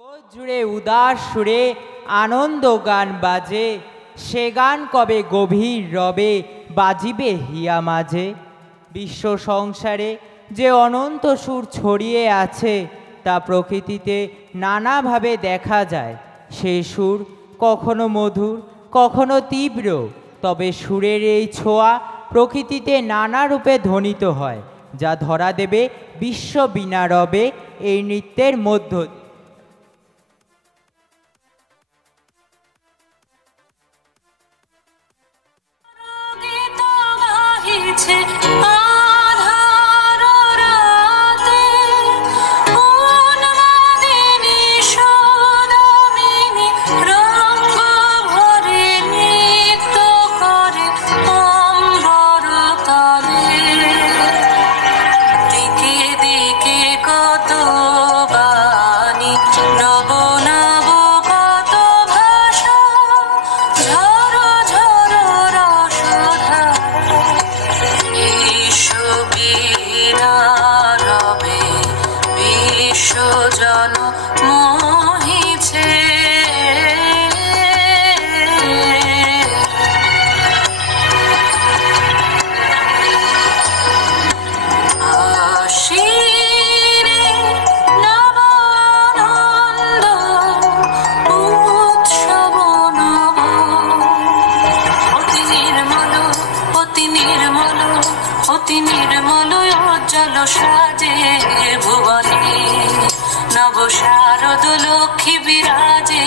জগৎ জুড়ে উদাস সুরে আনন্দ গান বাজে, সে গান কবে গভীর রবে বাজিবে হিয়া মাঝে। বিশ্ব সংসারে যে অনন্ত সুর ছড়িয়ে আছে তা প্রকৃতিতে নানাভাবে দেখা যায়। সেই সুর কখনো মধুর, কখনো তীব্র, তবে সুরের এই ছোঁয়া প্রকৃতিতে নানা রূপে ধ্বনিত হয়, যা ধরা দেবে বিশ্ব বিনা রবে এই নৃত্যের মধ্য। সাজে ভুবনে নব শারদ লক্ষ্মী বিরাজে।